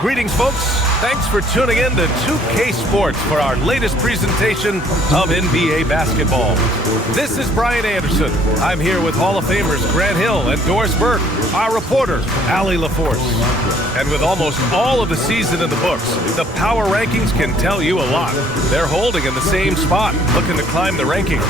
Greetings, folks. Thanks for tuning in to 2K Sports for our latest presentation of NBA basketball. This is Brian Anderson. I'm here with Hall of Famers Grant Hill and Doris Burke, our reporter, Allie LaForce. And with almost all of the season in the books, the power rankings can tell you a lot. They're holding in the same spot, looking to climb the rankings.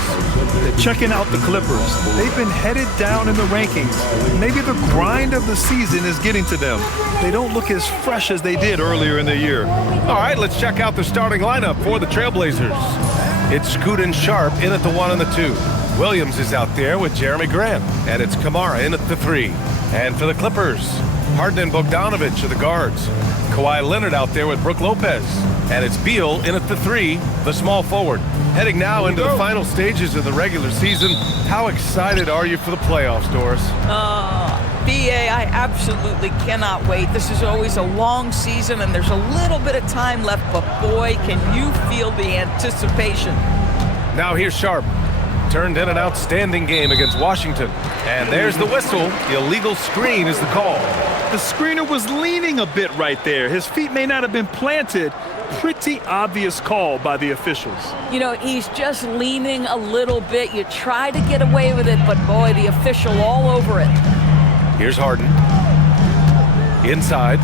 They're checking out the Clippers. They've been headed down in the rankings. Maybe the grind of the season is getting to them. They don't look as fresh as they did earlier in the year. All right, let's check out the starting lineup for the Trailblazers. It's Scoot and Sharp in at the 1 and the 2. Williams is out there with Jeremy Grant, and it's Kamara in at the 3. And for the Clippers, Harden and Bogdanovic are the guards. Kawhi Leonard out there with Brook Lopez. And it's Beal in at the 3, the small forward. Heading now into the final stages of the regular season. How excited are you for the playoffs, Doris? BA, I absolutely cannot wait. This is always a long season, and there's a little bit of time left, but boy, can you feel the anticipation. Now here's Sharp. Turned in an outstanding game against Washington. And there's the whistle. The illegal screen is the call. The screener was leaning a bit right there. His feet may not have been planted. Pretty obvious call by the officials. You know, he's just leaning a little bit. You try to get away with it, but boy, the official all over it. Here's Harden. Inside.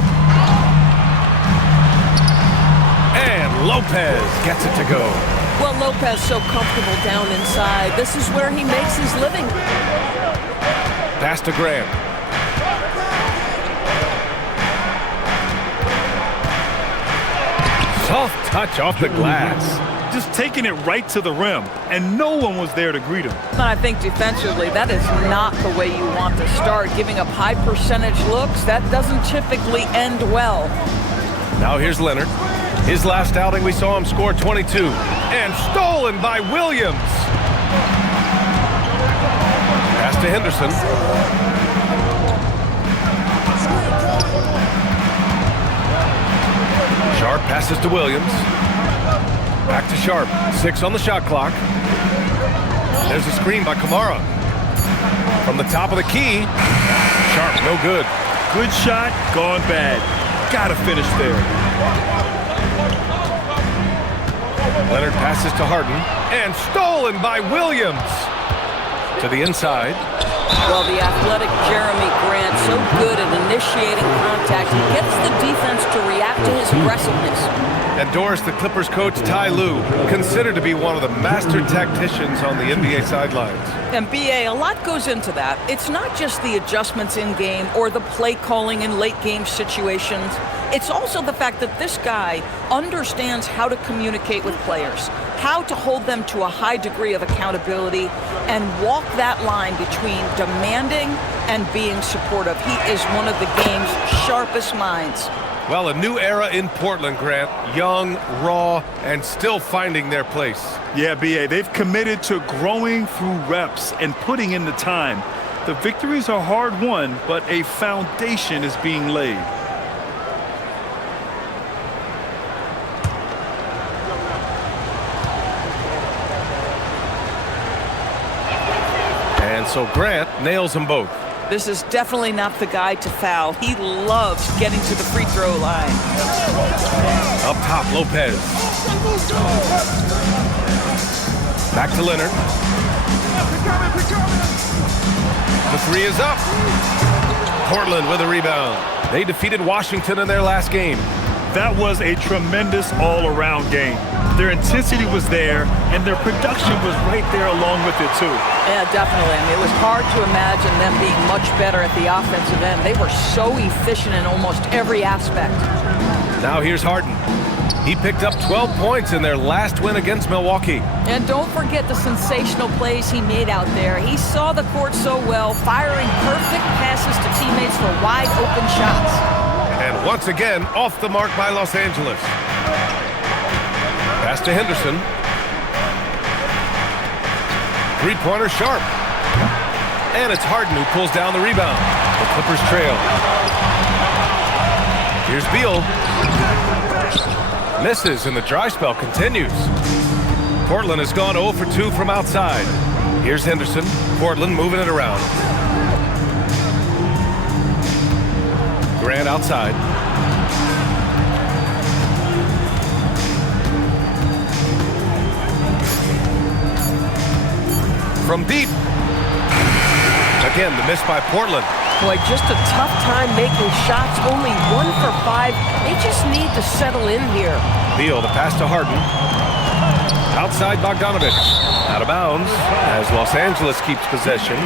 And Lopez gets it to go. Well, Lopez so comfortable down inside. This is where he makes his living. Pass to Grant. Soft touch off the glass. Just taking it right to the rim, and no one was there to greet him. But I think defensively, that is not the way you want to start. Giving up high percentage looks, that doesn't typically end well. Now here's Leonard. His last outing, we saw him score 22. And stolen by Williams. Pass to Henderson. Sharp passes to Williams. Back to Sharp. 6 on the shot clock. There's a screen by Kamara. From the top of the key. Sharp, no good. Good shot, gone bad. Gotta finish there. Leonard passes to Harden. And stolen by Williams. To the inside. Well, the athletic Jeremy Grant, so good at initiating contact. He gets the defense to react to his aggressiveness. And Doris, the Clippers coach Ty Lue, considered to be one of the master tacticians on the NBA sidelines. And BA, a lot goes into that. It's not just the adjustments in game or the play calling in late game situations. It's also the fact that this guy understands how to communicate with players, how to hold them to a high degree of accountability, and walk that line between demanding and being supportive. He is one of the game's sharpest minds. Well, a new era in Portland, Grant. Young, raw, and still finding their place. Yeah, BA, they've committed to growing through reps and putting in the time. The victories are hard won, but a foundation is being laid. And so Grant nails them both. This is definitely not the guy to foul. He loves getting to the free throw line. Up top, Lopez. Back to Leonard. The 3 is up. Portland with a rebound. They defeated Washington in their last game. That was a tremendous all-around game. Their intensity was there, and their production was right there along with it, too. Yeah, definitely. I mean, it was hard to imagine them being much better at the offensive end. They were so efficient in almost every aspect. Now here's Harden. He picked up 12 points in their last win against Milwaukee. And don't forget the sensational plays he made out there. He saw the court so well, firing perfect passes to teammates for wide-open shots. And once again, off the mark by Los Angeles. Pass to Henderson. Three-pointer Sharp. And it's Harden who pulls down the rebound. The Clippers trail. Here's Beal. Misses, and the dry spell continues. Portland has gone 0 for 2 from outside. Here's Henderson. Portland moving it around. Grant outside. From deep. Again, the miss by Portland. Boy, just a tough time making shots. Only 1 for 5. They just need to settle in here. Beal, the pass to Harden. Outside Bogdanovich. Out of bounds as Los Angeles keeps possession.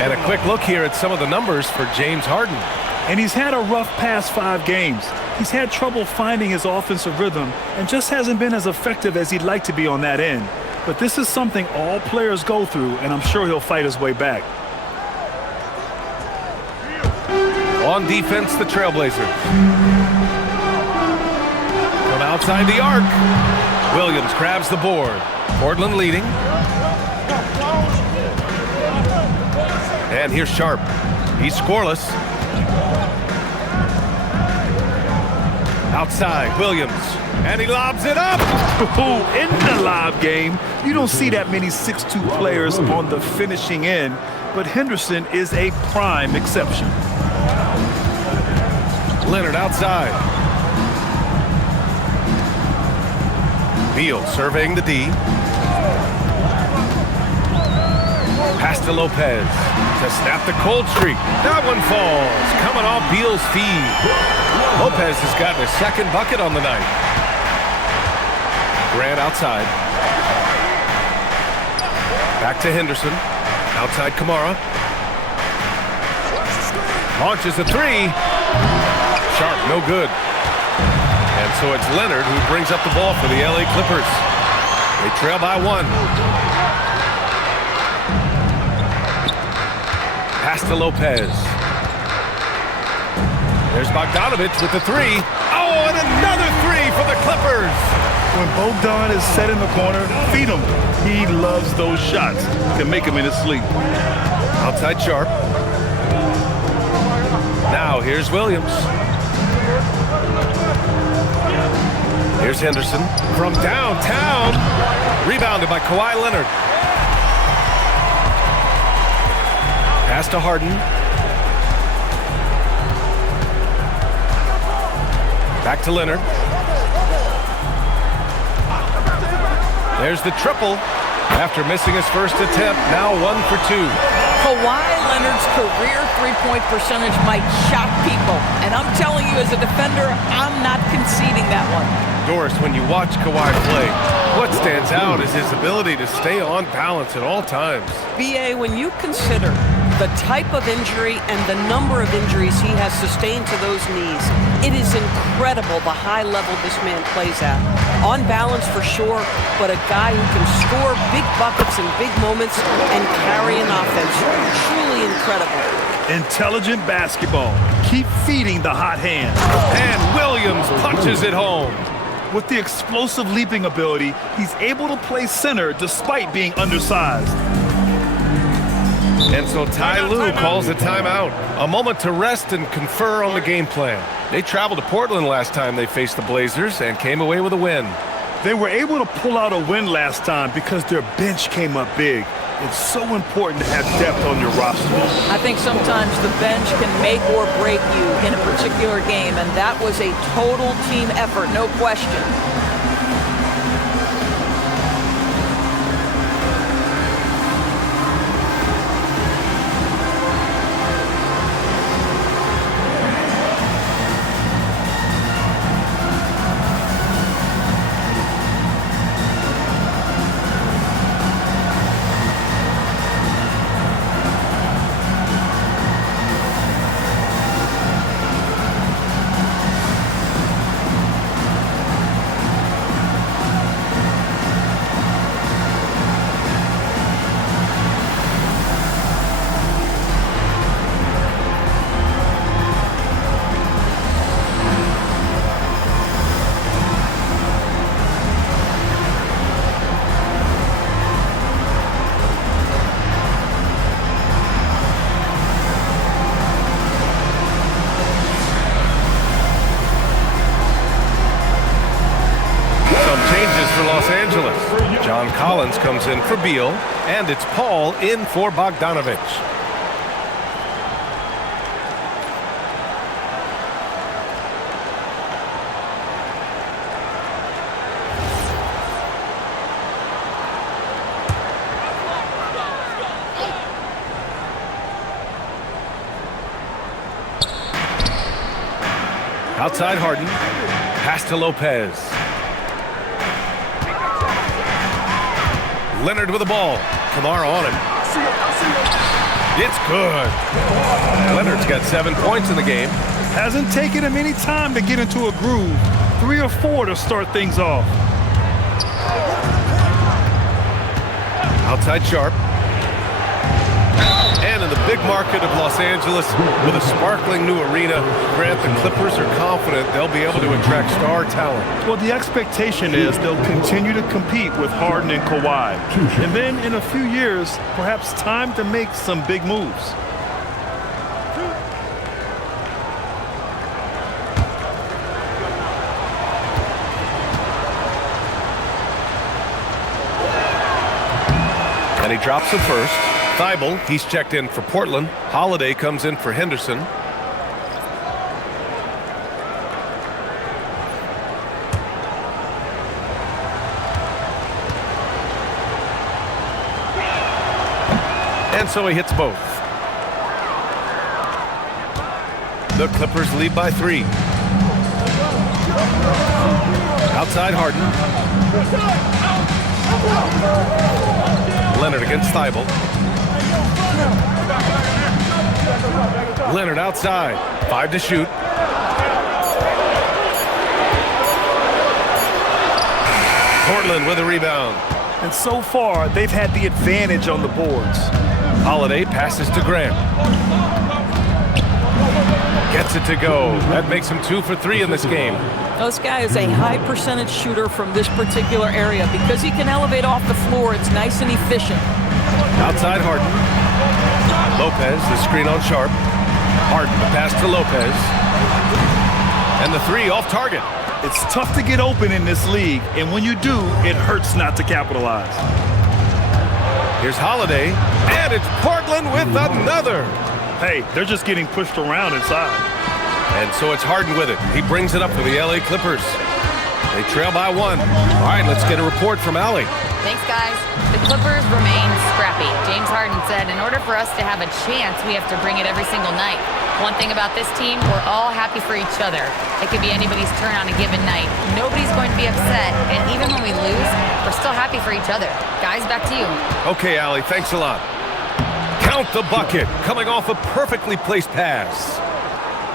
And a quick look here at some of the numbers for James Harden. And he's had a rough past 5 games. He's had trouble finding his offensive rhythm and just hasn't been as effective as he'd like to be on that end. But this is something all players go through, and I'm sure he'll fight his way back. On defense, the Trailblazers. From outside the arc. Williams grabs the board. Portland leading. And here's Sharp. He's scoreless. Outside, Williams. And he lobs it up. In the live game, you don't see that many 6'2" players on the finishing end, but Henderson is a prime exception. Leonard outside. Beal surveying the D. Pass to Lopez to snap the cold streak. That one falls, coming off Beal's feed. Lopez has gotten his second bucket on the night. Grant outside. Back to Henderson. Outside Kamara. Launches a 3. Sharp, no good. And so it's Leonard who brings up the ball for the LA Clippers. They trail by 1. Pass to Lopez. There's Bogdanovich with the 3. Oh, and another 3 for the Clippers. When Bogdan is set in the corner, feed him. He loves those shots. Can make him in his sleep. Outside Sharp. Now here's Williams. Here's Henderson from downtown. Rebounded by Kawhi Leonard. Pass to Harden. Back to Leonard. There's the triple. After missing his first attempt, now 1 for 2. Kawhi Leonard's career three-point percentage might shock people. And I'm telling you, as a defender, I'm not conceding that one. Doris, when you watch Kawhi play, what stands out is his ability to stay on balance at all times. B.A., when you consider the type of injury and the number of injuries he has sustained to those knees, it is incredible the high level this man plays at. On balance for sure, but a guy who can score big buckets in big moments and carry an offense. Truly incredible. Intelligent basketball. Keep feeding the hot hand. And Williams punches it home. With the explosive leaping ability, he's able to play center despite being undersized. And so Ty Lue calls a timeout. A moment to rest and confer on the game plan. They traveled to Portland last time they faced the Blazers and came away with a win. They were able to pull out a win last time because their bench came up big. It's so important to have depth on your roster. I think sometimes the bench can make or break you in a particular game, and that was a total team effort, no question. John Collins comes in for Beal, and it's Paul in for Bogdanovich. Outside Harden. Pass to Lopez. Leonard with the ball. Kamara on him. It's good. Leonard's got 7 points in the game. Hasn't taken him any time to get into a groove. 3 or 4 to start things off. Outside Sharp. And in the big market of Los Angeles, with a sparkling new arena, Grant, the Clippers are confident they'll be able to attract star talent. Well, the expectation is they'll continue to compete with Harden and Kawhi. And then in a few years, perhaps time to make some big moves. And he drops the first. Thibault, he's checked in for Portland. Holiday comes in for Henderson. And so he hits both. The Clippers lead by 3. Outside Harden. Leonard against Thibault. Leonard outside. 5 to shoot. Portland with a rebound. And so far, they've had the advantage on the boards. Holiday passes to Grant. Gets it to go. That makes him 2 for 3 in this game. This guy is a high percentage shooter from this particular area. Because he can elevate off the floor, it's nice and efficient. Outside Harden. Lopez, the screen on Sharp. Harden, the pass to Lopez. And the 3 off target. It's tough to get open in this league, and when you do, it hurts not to capitalize. Here's Holiday, and it's Portland with another. Hey, they're just getting pushed around inside. And so it's Harden with it. He brings it up for the LA Clippers. They trail by 1. All right, let's get a report from Allie. Thanks, guys. The Clippers remain scrappy. James Harden said, in order for us to have a chance, we have to bring it every single night. One thing about this team, we're all happy for each other. It could be anybody's turn on a given night. Nobody's going to be upset, and even when we lose, we're still happy for each other. Guys, back to you. Okay, Allie, thanks a lot. Count the bucket, coming off a perfectly placed pass.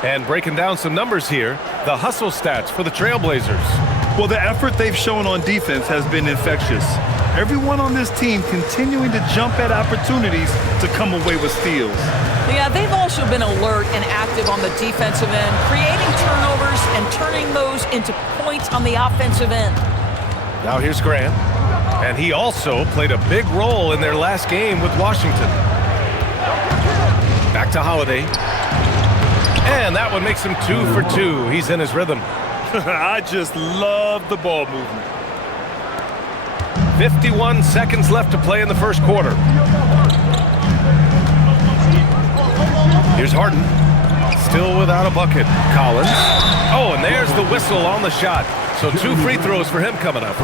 And breaking down some numbers here, the hustle stats for the Trailblazers. Well, the effort they've shown on defense has been infectious. Everyone on this team continuing to jump at opportunities to come away with steals. Yeah, they've also been alert and active on the defensive end, creating turnovers and turning those into points on the offensive end. Now here's Grant, and he also played a big role in their last game with Washington. Back to Holiday. And that one makes him 2 for 2. He's in his rhythm. I just love the ball movement. 51 seconds left to play in the first quarter. Here's Harden. Still without a bucket. Collins. Oh, and there's the whistle on the shot. So 2 free throws for him coming up.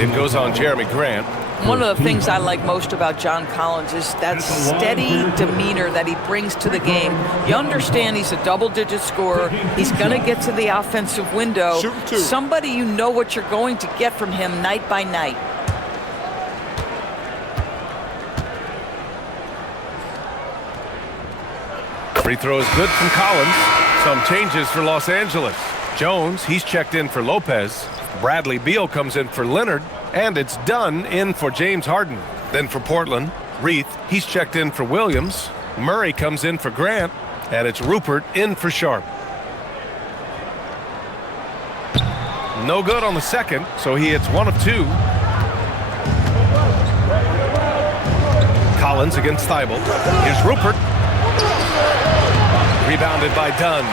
It goes on Jeremy Grant. One of the things I like most about John Collins is that steady demeanor that he brings to the game. You understand he's a double-digit scorer. He's going to get to the offensive window. Somebody you know what you're going to get from him night by night. Free throw is good from Collins. Some changes for Los Angeles. Jones, he's checked in for Lopez. Bradley Beal comes in for Leonard. And it's done in for James Harden. Then for Portland, Reith, he's checked in for Williams. Murray comes in for Grant. And it's Rupert in for Sharp. No good on the second, so he hits 1 of 2. Collins against Thibault. Here's Rupert. Rebounded by Dunn.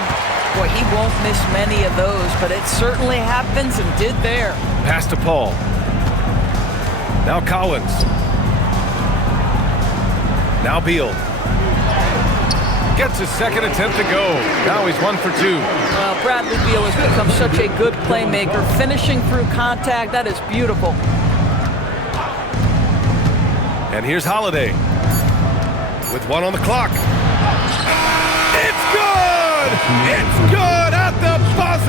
Boy, he won't miss many of those, but it certainly happens and did there. Pass to Paul. Now Collins. Now Beal. Gets his second attempt to go. Now he's 1 for 2. Bradley Beal has become such a good playmaker, finishing through contact. That is beautiful. And here's Holiday with 1 on the clock. It's good! It's good at the buzzer!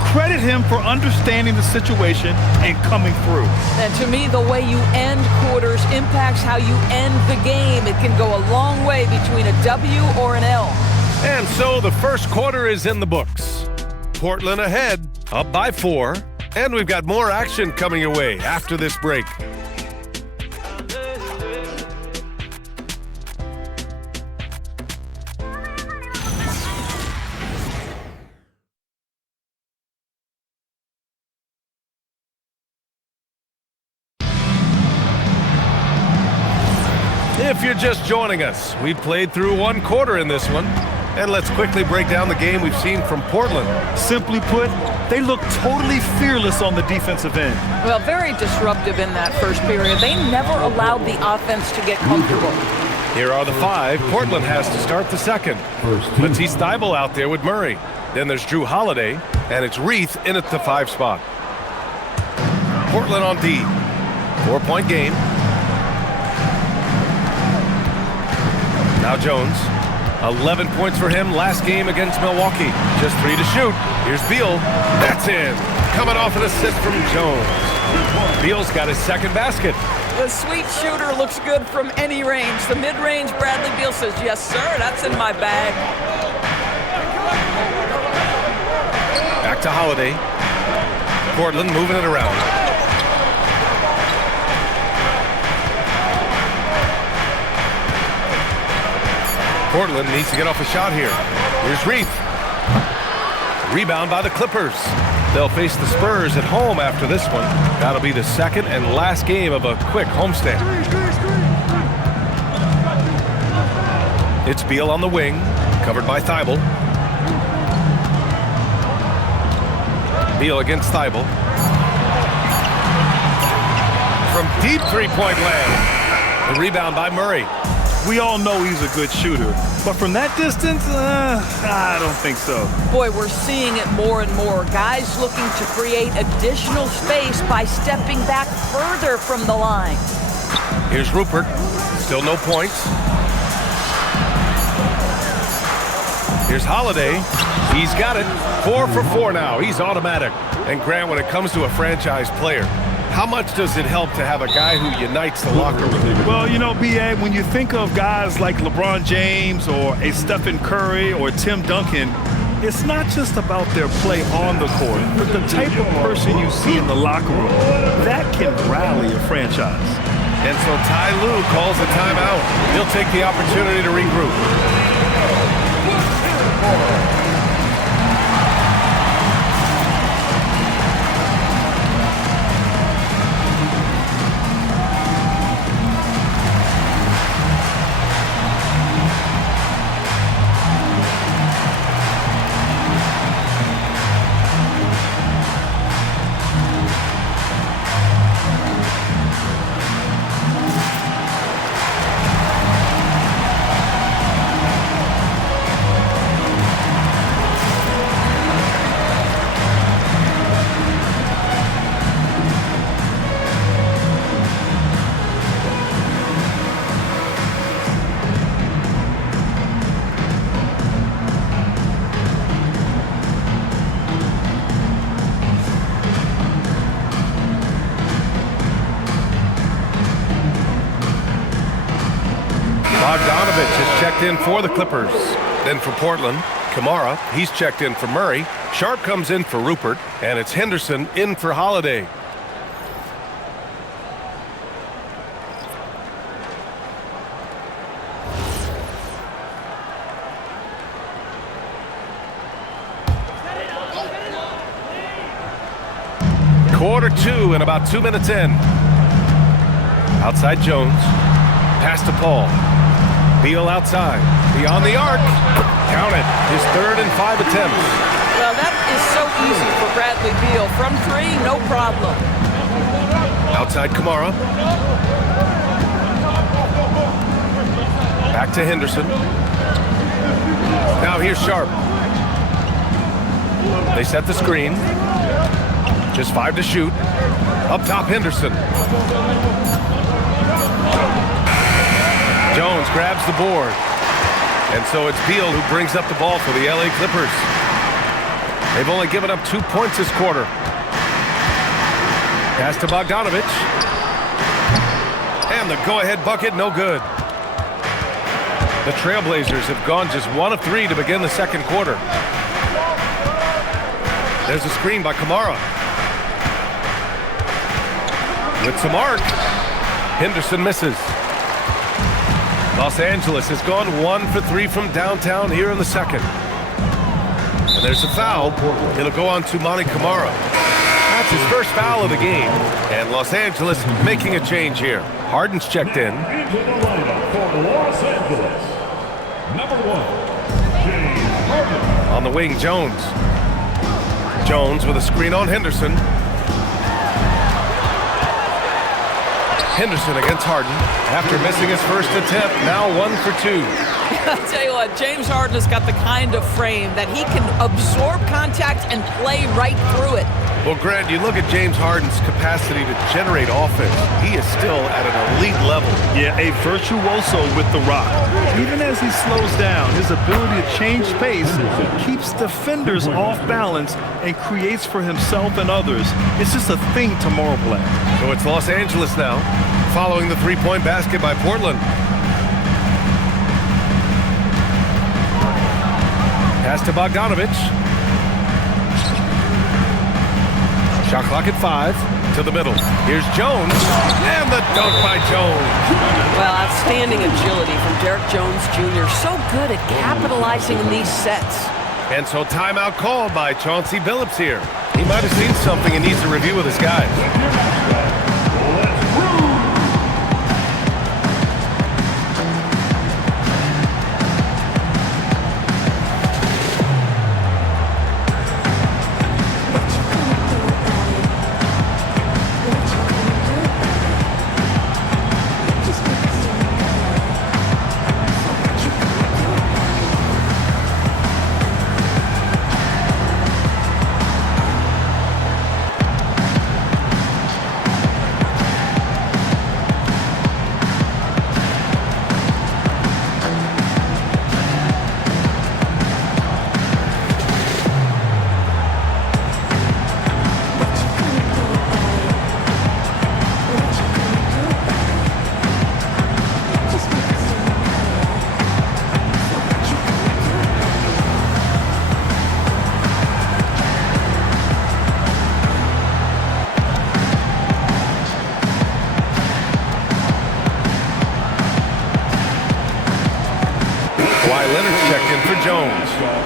Credit him for understanding the situation and coming through. And to me, the way you end quarters impacts how you end the game. It can go a long way between a W or an L. And so the first quarter is in the books. Portland ahead, up by 4. And we've got more action coming your way after this break. If you're just joining us, we've played through one quarter in this one. And let's quickly break down the game we've seen from Portland. Simply put, they look totally fearless on the defensive end. Well, very disruptive in that first period. They never allowed the offense to get comfortable. Here are the 5 Portland has to start the second. Matisse Thybulle out there with Murray. Then there's Drew Holiday, and it's Reith in at the 5 spot. Portland on D. 4-point game. Now Jones. 11 points for him last game against Milwaukee. Just 3 to shoot. Here's Beal. That's in. Coming off an assist from Jones. Beal's got his second basket. The sweet shooter looks good from any range. The mid-range, Bradley Beal says, yes, sir, that's in my bag. Back to Holiday. Portland moving it around. Portland needs to get off a shot here. Here's Reith. Rebound by the Clippers. They'll face the Spurs at home after this one. That'll be the second and last game of a quick homestand. It's Beal on the wing, covered by Thybulle. Beal against Thybulle. From deep three-point land. The rebound by Murray. We all know he's a good shooter, but from that distance, I don't think so. Boy, we're seeing it more and more. Guys looking to create additional space by stepping back further from the line. Here's Rupert. Still no points. Here's Holiday. He's got it. 4 for 4 now. He's automatic. And Grant, when it comes to a franchise player, how much does it help to have a guy who unites the locker room? Well, you know, B.A., when you think of guys like LeBron James or a Stephen Curry or Tim Duncan, it's not just about their play on the court, but the type of person you see in the locker room. That can rally a franchise. And so Ty Lue calls a timeout. He'll take the opportunity to regroup. Checked in for the Clippers. Then for Portland, Kamara, he's checked in for Murray. Sharp comes in for Rupert, and it's Henderson in for Holiday. Quarter 2 and about 2 minutes in. Outside Jones. Pass to Paul. Beal outside. Beyond the arc. Count it. His 3rd and 5 attempts. Well, that is so easy for Bradley Beal. From 3, no problem. Outside Kamara. Back to Henderson. Now here's Sharp. They set the screen. Just 5 to shoot. Up top, Henderson. Jones grabs the board. And so it's Beal who brings up the ball for the LA Clippers. They've only given up 2 points this quarter. Pass to Bogdanovich. And the go-ahead bucket, no good. The Trailblazers have gone just 1 of 3 to begin the second quarter. There's a screen by Kamara. With some arc. Henderson misses. Los Angeles has gone 1 for 3 from downtown here in the second. And there's a foul. It'll go on to Monty Kamara. That's his first foul of the game. And Los Angeles making a change here. Harden's checked in. Into the lineup for Los Angeles. Number 1, James Harden. On the wing, Jones. Jones with a screen on Henderson. Henderson against Harden. After missing his first attempt, now 1 for 2. I'll tell you what, James Harden has got the kind of frame that he can absorb contact and play right through it. Well, Grant, you look at James Harden's capacity to generate offense. He is still at an elite level. Yeah, a virtuoso with the rock. Even as he slows down, his ability to change pace keeps defenders off balance and creates for himself and others. It's just a thing tomorrow play. So it's Los Angeles now, following the three-point basket by Portland. Pass to Bogdanovich. Shot clock at 5 to the middle. Here's Jones, and the dunk by Jones. Well, outstanding agility from Derek Jones Jr. So good at capitalizing in these sets. And so timeout called by Chauncey Billups here. He might have seen something and needs to review with his guys.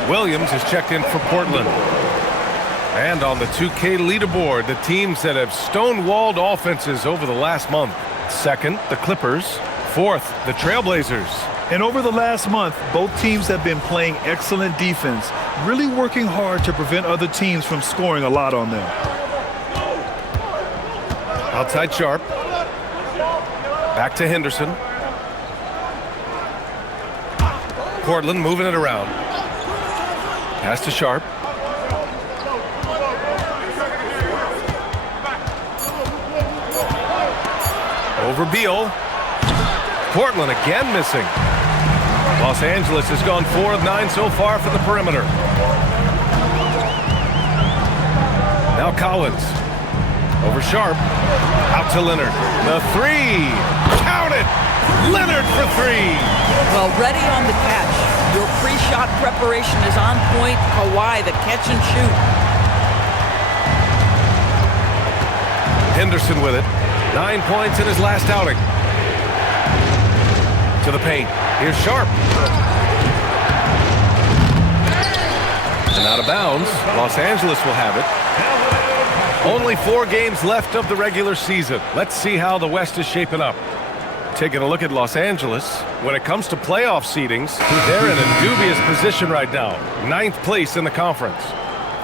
Williams is checked in for Portland. And on the 2K leaderboard, the teams that have stonewalled offenses over the last month. Second, the Clippers. Fourth, the Trailblazers. And over the last month, both teams have been playing excellent defense, really working hard to prevent other teams from scoring a lot on them. Outside Sharp. Back to Henderson. Portland moving it around. Pass to Sharp. Over Beal. Portland again missing. Los Angeles has gone 4 of 9 so far for the perimeter. Now Collins. Over Sharp. Out to Leonard. The 3. Count it! Leonard for 3. Well, ready on the catch. Your pre-shot preparation is on point. Kawhi, the catch and shoot. Henderson with it. 9 points in his last outing. To the paint. Here's Sharp. And out of bounds. Los Angeles will have it. Only 4 games left of the regular season. Let's see how the West is shaping up. Taking a look at Los Angeles, when it comes to playoff seedings, they're in a dubious position right now. 9th place in the conference.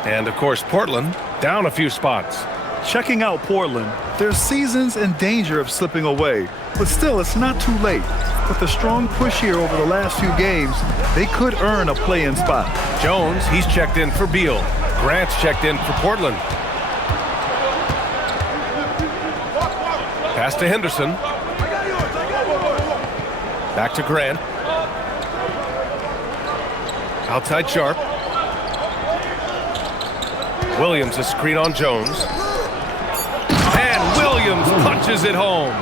And, of course, Portland down a few spots. Checking out Portland, their season's in danger of slipping away. But still, it's not too late. With a strong push here over the last few games, they could earn a play-in spot. Jones, he's checked in for Beal. Grant's checked in for Portland. Pass to Henderson. Back to Grant. Outside Sharp. Williams a screen on Jones. And Williams punches it home.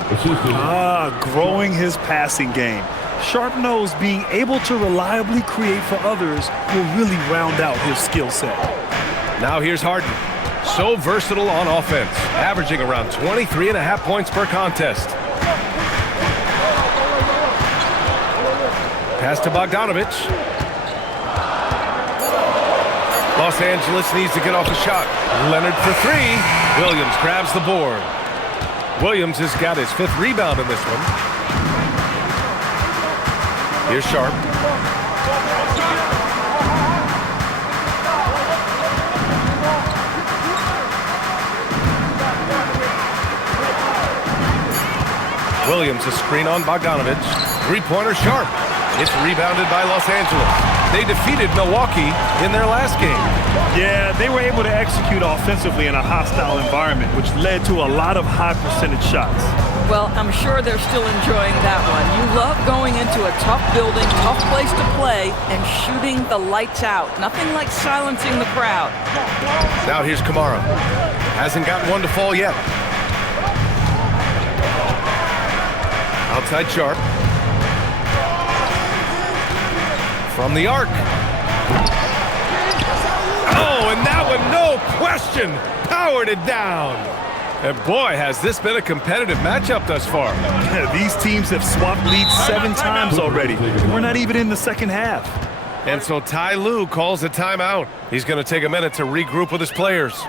Growing his passing game. Sharp knows being able to reliably create for others will really round out his skill set. Now here's Harden. So versatile on offense, averaging around 23.5 points per contest. Pass to Bogdanovich. Los Angeles needs to get off a shot. Leonard for three. Williams grabs the board. Williams has got his 5th rebound in this one. Here's Sharp. Williams a screen on Bogdanovich. Three-pointer Sharp. It's rebounded by Los Angeles. They defeated Milwaukee in their last game. Yeah, they were able to execute offensively in a hostile environment, which led to a lot of high percentage shots. Well, I'm sure they're still enjoying that one. You love going into a tough building, tough place to play, and shooting the lights out. Nothing like silencing the crowd. Now here's Kamara. Hasn't gotten one to fall yet. Outside Sharp. From the arc. Oh, and that one, no question, powered it down. And boy, has this been a competitive matchup thus far. These teams have swapped leads 7 times already. We're not even in the second half. And so Ty Lue calls a timeout. He's going to take a minute to regroup with his players.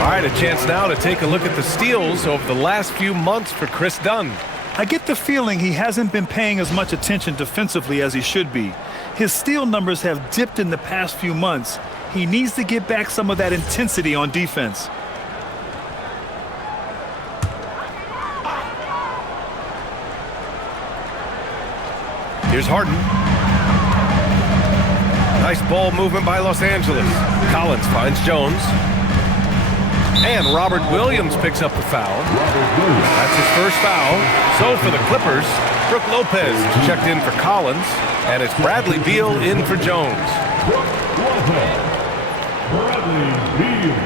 All right, a chance now to take a look at the steals over the last few months for Chris Dunn. I get the feeling he hasn't been paying as much attention defensively as he should be. His steal numbers have dipped in the past few months. He needs to get back some of that intensity on defense. Here's Harden. Nice ball movement by Los Angeles. Collins finds Jones. And Robert Williams picks up the foul. That's his first foul. So for the Clippers, Brook Lopez is checked in for Collins, and it's Bradley Beal in for Jones. Bradley Beal.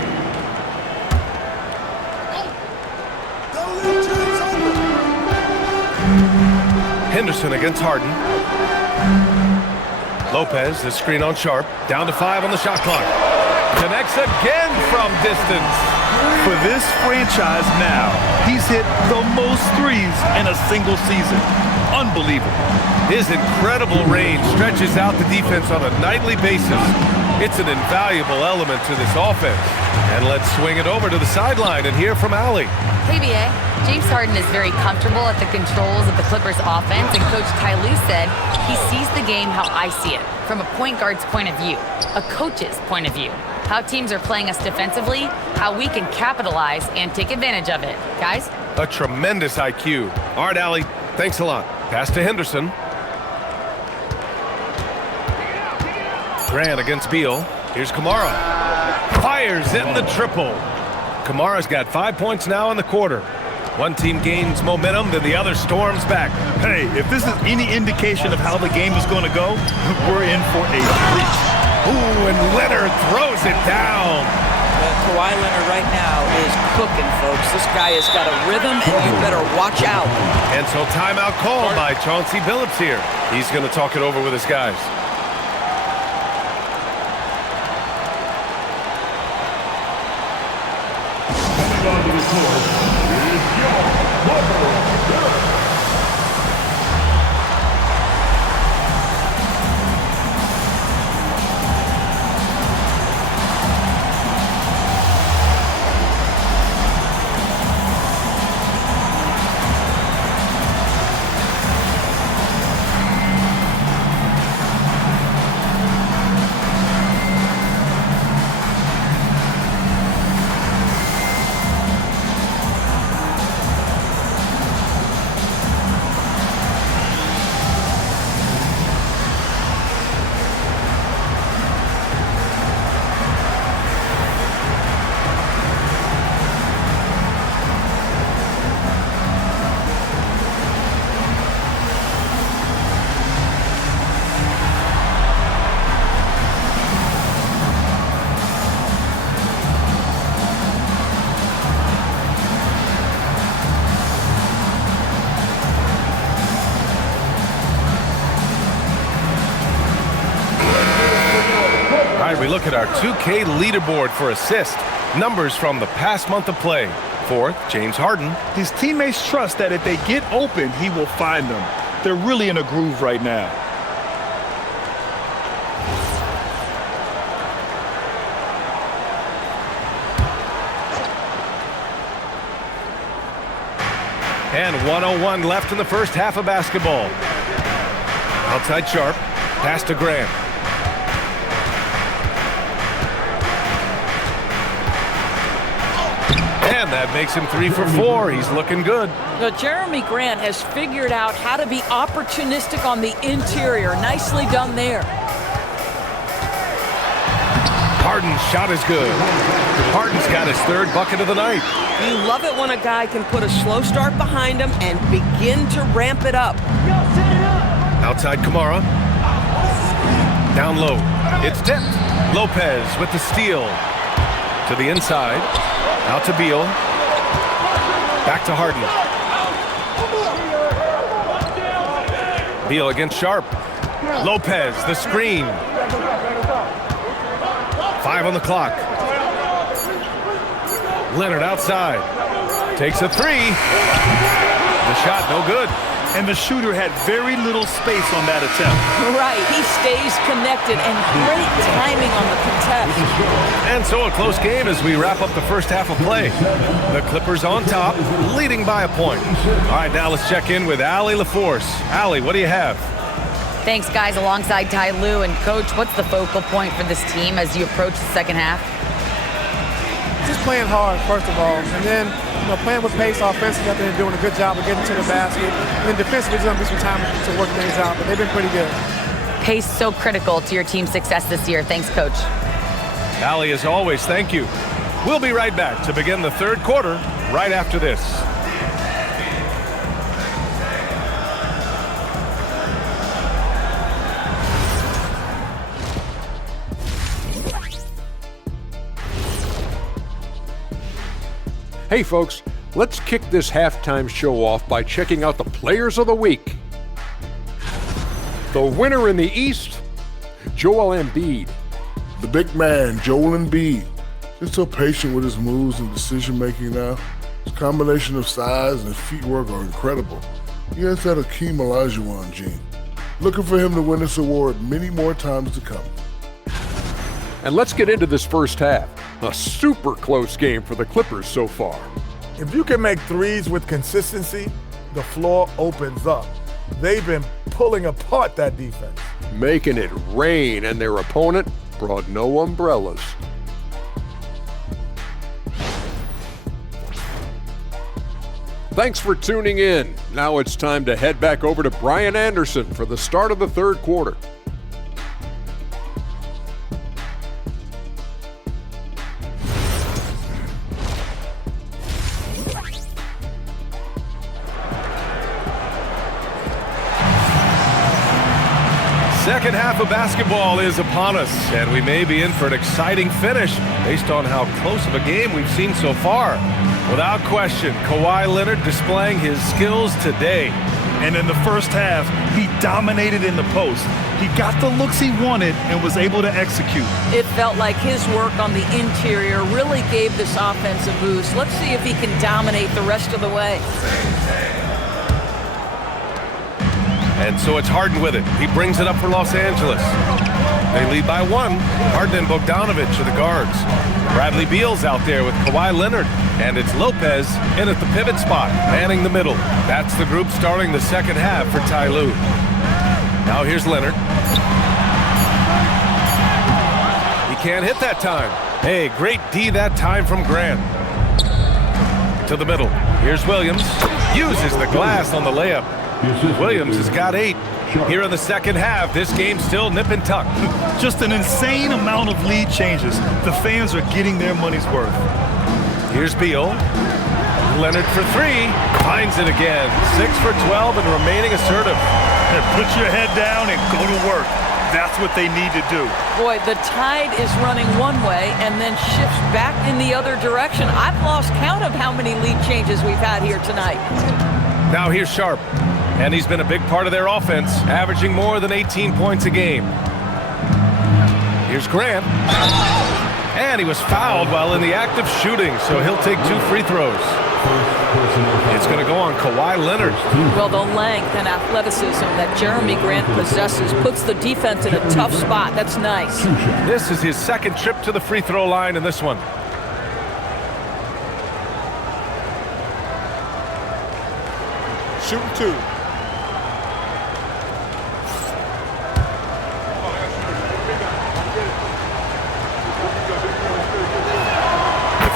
Henderson against Harden. Lopez, the screen on Sharp. Down to 5 on the shot clock. Connects again from distance. For this franchise now, he's hit the most threes in a single season. Unbelievable. His incredible range stretches out the defense on a nightly basis. It's an invaluable element to this offense. And let's swing it over to the sideline and hear from Allie. Hey, B.A. James Harden is very comfortable at the controls of the Clippers offense, and Coach Ty Lue said he sees the game how I see it, from a point guard's point of view, a coach's point of view. How teams are playing us defensively, how we can capitalize and take advantage of it. Guys? A tremendous IQ. All right, Allie, thanks a lot. Pass to Henderson. Grant against Beal. Here's Kamara. Fires in the triple. Kamara's got 5 points now in the quarter. One team gains momentum, then the other storms back. Hey, if this is any indication of how the game is going to go, we're in for a treat. Ooh, and Leonard throws it down. Kawhi Leonard right now is cooking, folks. This guy has got a rhythm, and you better watch out. And so timeout called by Chauncey Billups here. He's going to talk it over with his guys. Coming onto the court is your Billups. We look at our 2K leaderboard for assists. Numbers from the past month of play. Fourth, James Harden. His teammates trust that if they get open, he will find them. They're really in a groove right now. And 1:01 left in the first half of basketball. Outside Sharp. Pass to Grant. And that makes him 3 for 4. He's looking good. Jeremy Grant has figured out how to be opportunistic on the interior. Nicely done there. Harden's shot is good. Harden's got his third bucket of the night. You love it when a guy can put a slow start behind him and begin to ramp it up. Outside Kamara. Down low. It's tipped. Lopez with the steal. To the inside. Out to Beal. Back to Harden. Beal against Sharp. Lopez, the screen. 5 on the clock. Leonard outside. Takes a 3. The shot no good. And the shooter had very little space on that attempt. Right, he stays connected, and great timing on the contest. And so a close game as we wrap up the first half of play. The Clippers on top, leading by a point. All right, now let's check in with Allie LaForce. Allie, what do you have? Thanks, guys, alongside Ty Lue. And, Coach, what's the focal point for this team as you approach the second half? Just playing hard, first of all, and then playing with pace offensively. I think they're doing a good job of getting to the basket. And then defensively, there's going to be some time to work things out, but they've been pretty good. Pace so critical to your team's success this year. Thanks, Coach. Allie, as always, thank you. We'll be right back to begin the third quarter right after this. Hey folks, let's kick this halftime show off by checking out the Players of the Week. The winner in the East, Joel Embiid. The big man, Joel Embiid. Just so patient with his moves and decision-making now. His combination of size and feet work are incredible. He has that Akeem Olajuwon gene. Looking for him to win this award many more times to come. And let's get into this first half. A super close game for the Clippers so far. If you can make threes with consistency, the floor opens up. They've been pulling apart that defense. Making it rain, and their opponent brought no umbrellas. Thanks for tuning in. Now it's time to head back over to Brian Anderson for the start of the third quarter. Second half of basketball is upon us, and we may be in for an exciting finish based on how close of a game we've seen so far. Without question, Kawhi Leonard displaying his skills today. And in the first half, he dominated in the post. He got the looks he wanted and was able to execute. It felt like his work on the interior really gave this offense a boost. Let's see if he can dominate the rest of the way. And so it's Harden with it. He brings it up for Los Angeles. They lead by 1. Harden and Bogdanovic are the guards. Bradley Beal's out there with Kawhi Leonard. And it's Lopez in at the pivot spot, manning the middle. That's the group starting the second half for Ty Lue. Now here's Leonard. He can't hit that time. Hey, great D that time from Grant. To the middle. Here's Williams. Uses the glass on the layup. Williams has got 8. Here in the second half, this game's still nip and tuck. Just an insane amount of lead changes. The fans are getting their money's worth. Here's Beal. Leonard for 3. Finds it again. 6 for 12 and remaining assertive. Put your head down and go to work. That's what they need to do. Boy, the tide is running one way and then shifts back in the other direction. I've lost count of how many lead changes we've had here tonight. Now here's Sharp. And he's been a big part of their offense, averaging more than 18 points a game. Here's Grant. And he was fouled while in the act of shooting, so he'll take 2 free throws. It's going to go on Kawhi Leonard. Well, the length and athleticism that Jeremy Grant possesses puts the defense in a tough spot. That's nice. This is his second trip to the free throw line in this one. Shooting 2.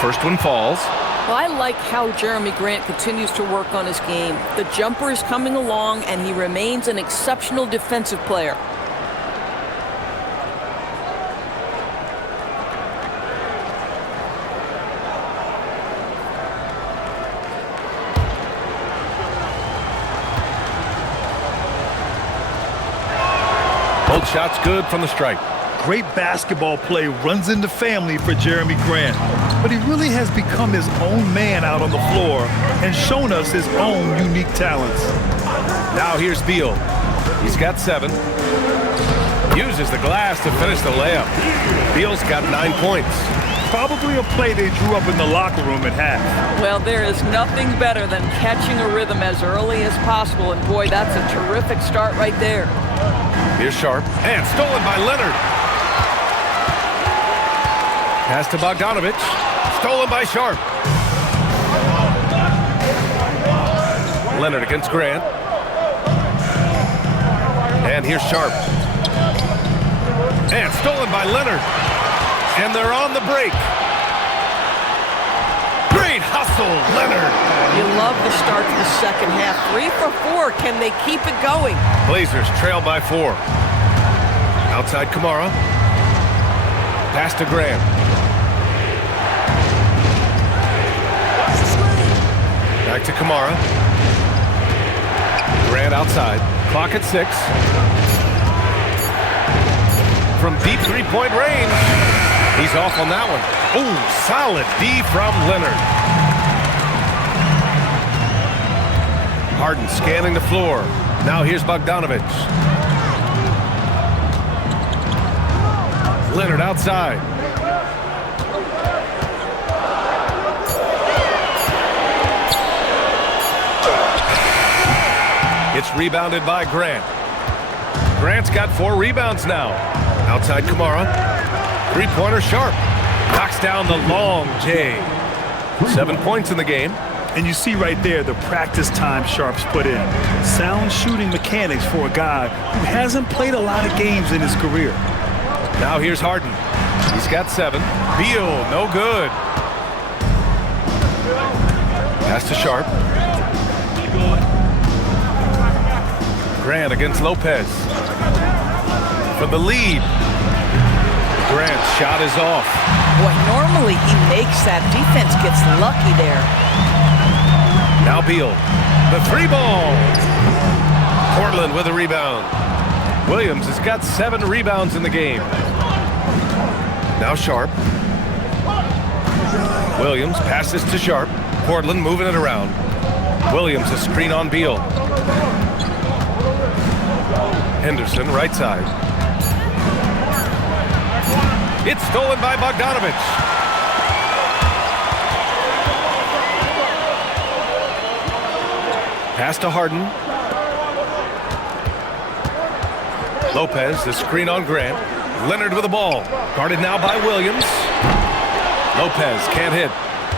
First one falls. Well, I like how Jeremy Grant continues to work on his game. The jumper is coming along, and he remains an exceptional defensive player. Both shots good from the stripe. Great basketball play runs into family for Jeremy Grant. But he really has become his own man out on the floor and shown us his own unique talents. Now here's Beal. He's got 7. Uses the glass to finish the layup. Beal's got 9 points. Probably a play they drew up in the locker room at half. Well, there is nothing better than catching a rhythm as early as possible. And boy, that's a terrific start right there. Here's Sharp. And stolen by Leonard. Pass to Bogdanovic. Stolen by Sharp. Leonard against Grant. And here's Sharp. And stolen by Leonard. And they're on the break. Great hustle, Leonard. You love the start to the second half. 3 for 4. Can they keep it going? Blazers trail by 4. Outside Kamara. Pass to Grant. Back to Kamara. Grant outside. Clock at 6. From deep three-point range. He's off on that one. Ooh, solid D from Leonard. Harden scanning the floor. Now here's Bogdanovic. Leonard outside. It's rebounded by Grant. Grant's got 4 rebounds now. Outside Kamara. Three-pointer Sharp. Knocks down the long J. 7 points in the game. And you see right there the practice time Sharp's put in. Sound shooting mechanics for a guy who hasn't played a lot of games in his career. Now here's Harden. He's got 7. Beal, no good. Pass to Sharp. Grant against Lopez. For the lead. Grant's shot is off. Boy, normally he makes that. Defense gets lucky there. Now Beal. The 3 ball. Portland with a rebound. Williams has got 7 rebounds in the game. Now Sharp. Williams passes to Sharp. Portland moving it around. Williams a screen on Beal. Henderson right side. It's stolen by Bogdanovich. Pass to Harden. Lopez, the screen on Grant. Leonard with the ball. Guarded now by Williams. Lopez can't hit.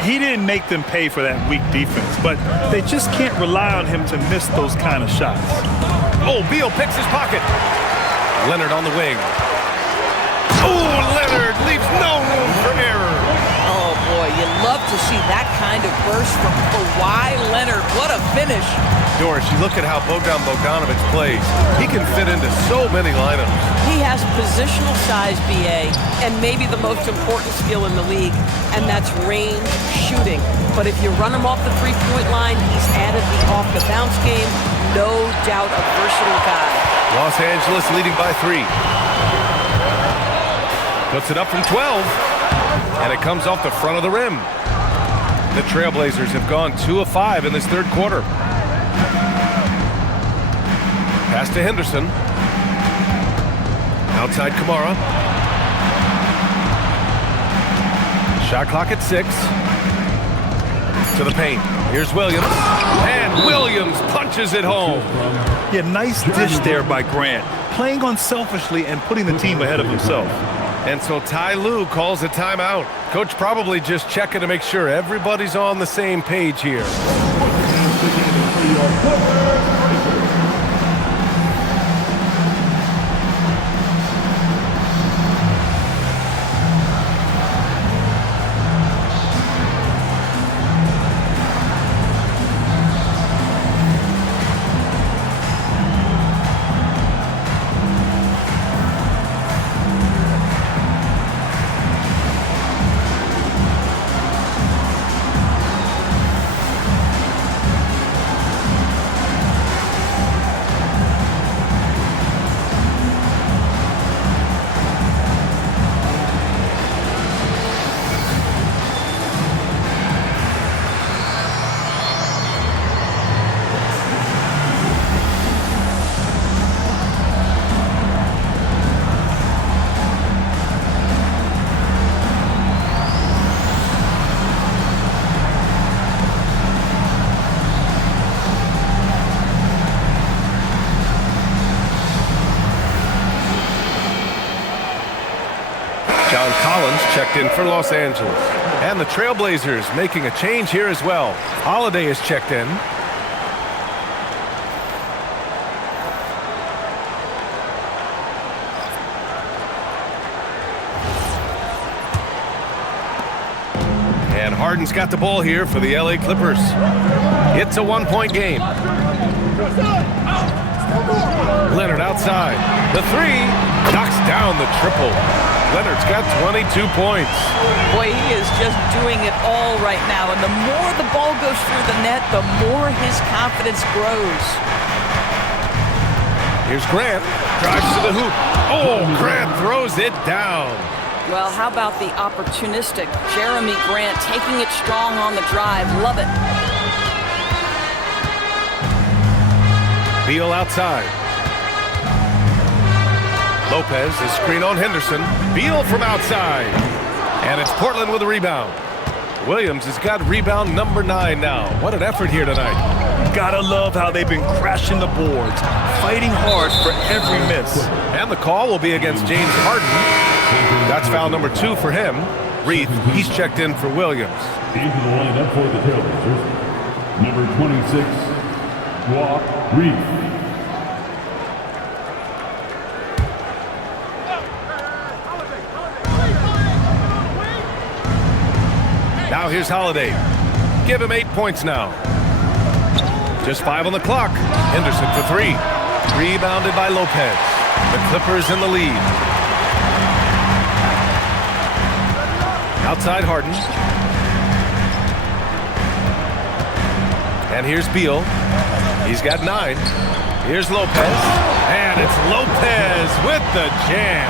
He didn't make them pay for that weak defense, but they just can't rely on him to miss those kind of shots. Oh, Beal picks his pocket. Leonard on the wing. Oh, Leonard leaves no room for error. Oh, boy, you love to see that kind of burst from Kawhi Leonard. What a finish. Doris, you look at how Bogdanovich plays. He can fit into so many lineups. He has positional size, BA, and maybe the most important skill in the league, and that's range shooting. But if you run him off the three-point line, he's added the off-the-bounce game. No doubt a versatile guy. Los Angeles leading by 3. Puts it up from 12, and it comes off the front of the rim. The Trailblazers have gone 2 of 5 in this third quarter. Pass to Henderson. Outside Kamara. Shot clock at 6. To the paint. Here's Williams. And Williams punches it home. Yeah, nice dish there by Grant. Playing unselfishly and putting the team ahead of himself. And so Ty Lue calls a timeout. Coach probably just checking to make sure everybody's on the same page here. John Collins checked in for Los Angeles. And the Trailblazers making a change here as well. Holiday is checked in. And Harden's got the ball here for the LA Clippers. It's a 1-point game. Leonard outside. The 3 knocks down the triple. Leonard's got 22 points. Boy, he is just doing it all right now. And the more the ball goes through the net, the more his confidence grows. Here's Grant. Drives to the hoop. Oh, Grant throws it down. Well, how about the opportunistic Jeremy Grant taking it strong on the drive? Love it. Beal outside. Lopez is screen on Henderson. Beal from outside. And it's Portland with a rebound. Williams has got rebound number 9 now. What an effort here tonight. Gotta love how they've been crashing the boards, fighting hard for every miss. And the call will be against James Harden. That's foul number 2 for him. Reith, he's checked in for Williams. Into the lineup for the Trailblazers, number 26, Reith. Now here's Holiday. Give him 8 points now. Just 5 on the clock. Henderson for 3. Rebounded by Lopez. The Clippers in the lead. Outside Harden. And here's Beal. He's got 9. Here's Lopez, and it's Lopez with the jam.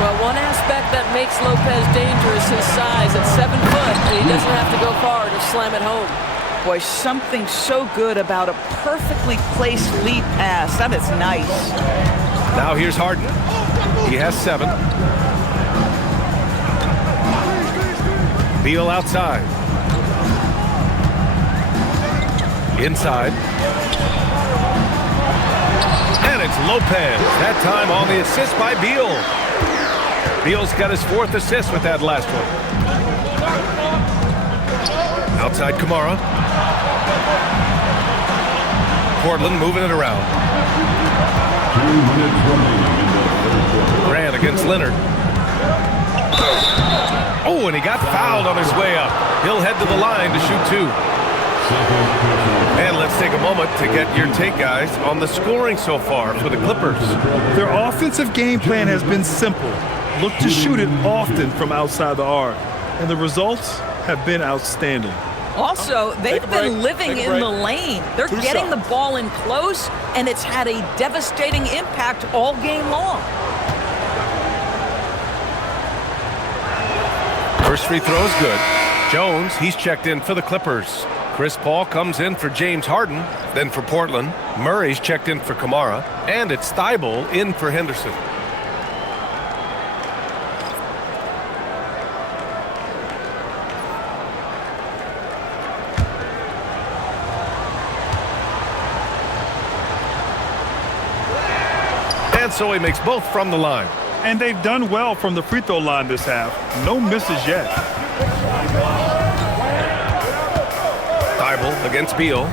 Well, one aspect that makes Lopez dangerous is size. At 7 foot, and he doesn't have to go far to slam it home. Boy, something so good about a perfectly placed lead pass. That is nice. Now here's Harden. He has 7. Beal outside. Inside. And it's Lopez. That time on the assist by Beal. Beal's got his 4th assist with that last one. Outside Kamara. Portland moving it around. 2 minutes remaining in the third quarter. Grant against Leonard. Oh, and he got fouled on his way up. He'll head to the line to shoot 2. And let's take a moment to get your take, guys, on the scoring so far for the Clippers. Their offensive game plan has been simple. Look to shoot it often from outside the arc. And the results have been outstanding. Also, they've been living in the lane. They're getting the ball in close, and it's had a devastating impact all game long. First free throw is good. Jones, he's checked in for the Clippers. Chris Paul comes in for James Harden, then for Portland. Murray's checked in for Kamara, and it's Thibault in for Henderson. And so he makes both from the line. And they've done well from the free throw line this half. No misses yet. Thibault against Beal.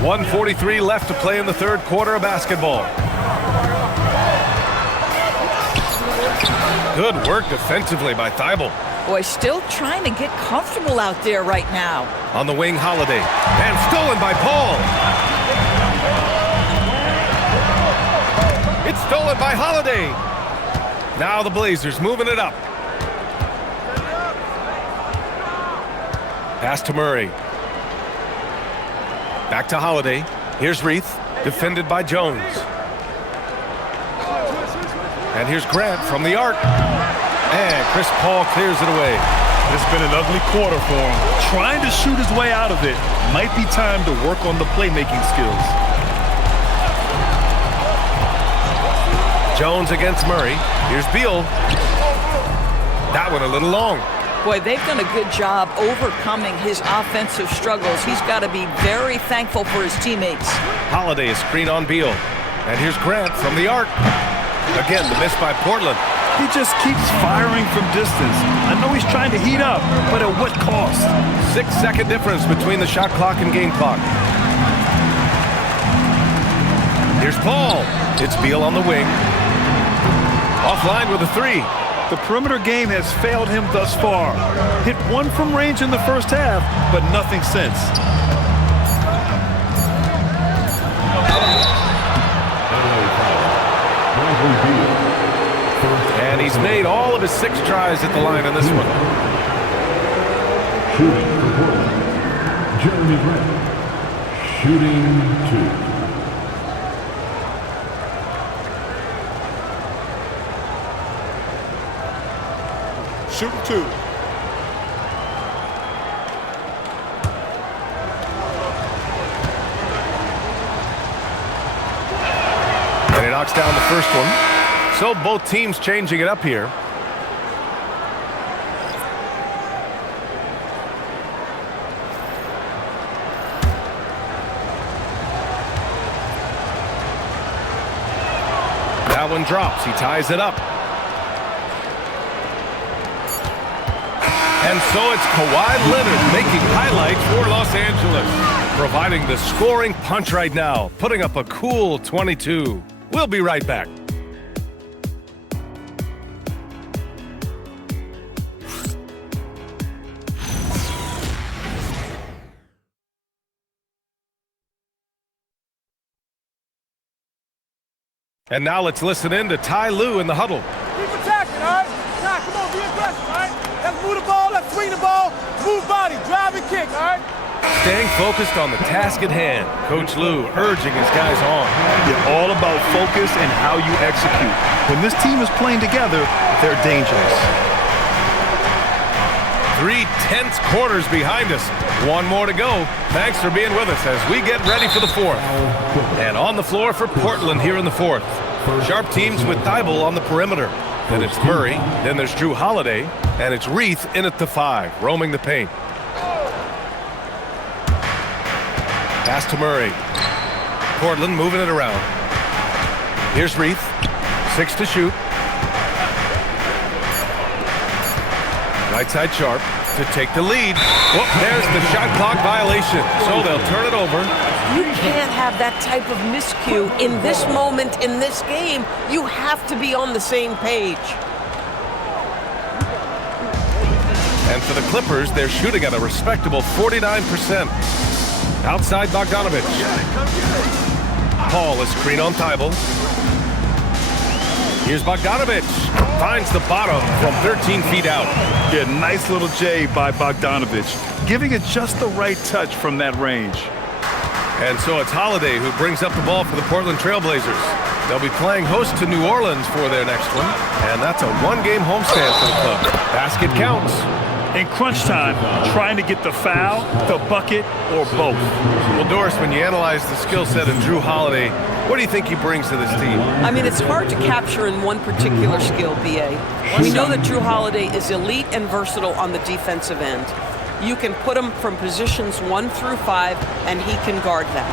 1:43 left to play in the third quarter of basketball. Good work defensively by Thibault. Boy, still trying to get comfortable out there right now. On the wing, Holiday. And stolen by Paul. It's stolen by Holiday. Now the Blazers moving it up. Pass to Murray. Back to Holiday. Here's Reith, defended by Jones. And here's Grant from the arc. And Chris Paul clears it away. It's been an ugly quarter for him. Trying to shoot his way out of it. Might be time to work on the playmaking skills. Jones against Murray. Here's Beal. That one a little long. Boy, they've done a good job overcoming his offensive struggles. He's got to be very thankful for his teammates. Holiday is screen on Beal. And here's Grant from the arc. Again, the miss by Portland. He just keeps firing from distance. I know he's trying to heat up, but at what cost? 6-second difference between the shot clock and game clock. Here's Paul. It's Beal on the wing. Offline with a 3. The perimeter game has failed him thus far. Hit 1 from range in the first half, but nothing since. And he's made all of his 6 tries at the line on this one. Shooting for Portland, Jeremy Grant. Shooting 2. Shooting 2. And he knocks down the first one. So both teams changing it up here. That one drops. He ties it up. And so it's Kawhi Leonard making highlights for Los Angeles, providing the scoring punch right now, putting up a cool 22. We'll be right back. And now let's listen in to Ty Lue in the huddle. Keep attacking, all right? Nah, come on, be aggressive, all right? Let's move the ball, let's swing the ball, move body, drive and kick, all right? Staying focused on the task at hand. Coach Lou urging his guys on. It's all about focus and how you execute. When this team is playing together, they're dangerous. 3 tense quarters behind us. One more to go. Thanks for being with us as we get ready for the fourth. And on the floor for Portland here in the fourth. Sharp teams with Thibault on the perimeter. Then it's Murray. Then there's Drew Holiday. And it's Reith in at the 5, roaming the paint. Pass to Murray. Portland moving it around. Here's Reith. 6 to shoot. Right side Sharp to take the lead. Whoop, there's the shot clock violation. So they'll turn it over. You can't have that type of miscue in this moment, in this game. You have to be on the same page. And for the Clippers, they're shooting at a respectable 49%. Outside Bogdanovich. Paul is screen on Thibault. Here's Bogdanovich. Finds the bottom from 13 feet out. Yeah, nice little J by Bogdanovich, giving it just the right touch from that range. And so it's Holiday who brings up the ball for the Portland Trailblazers. They'll be playing host to New Orleans for their next one. And that's a one-game homestand for the club. Basket counts. In crunch time, trying to get the foul, the bucket, or both. Well, Doris, when you analyze the skill set of Drew Holiday, what do you think he brings to this team? I mean, it's hard to capture in one particular skill, B.A. We know that Drew Holiday is elite and versatile on the defensive end. You can put him from positions 1 through 5, and he can guard them.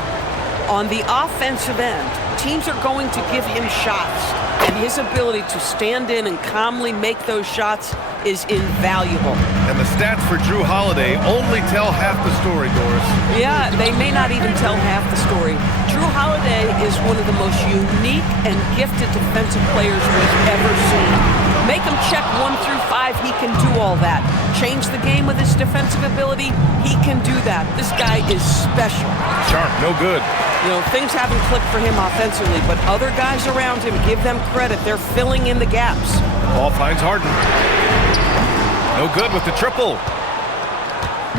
On the offensive end, teams are going to give him shots, and his ability to stand in and calmly make those shots is invaluable. And the stats for Drew Holiday only tell half the story, Doris. Yeah, they may not even tell half the story. Drew Holiday is one of the most unique and gifted defensive players we've ever seen. Make him check 1 through 5, he can do all that. Change the game with his defensive ability, he can do that. This guy is special. Sharp, no good. You know, things haven't clicked for him offensively, but other guys around him, give them credit. They're filling in the gaps. Ball finds Harden. No good with the triple.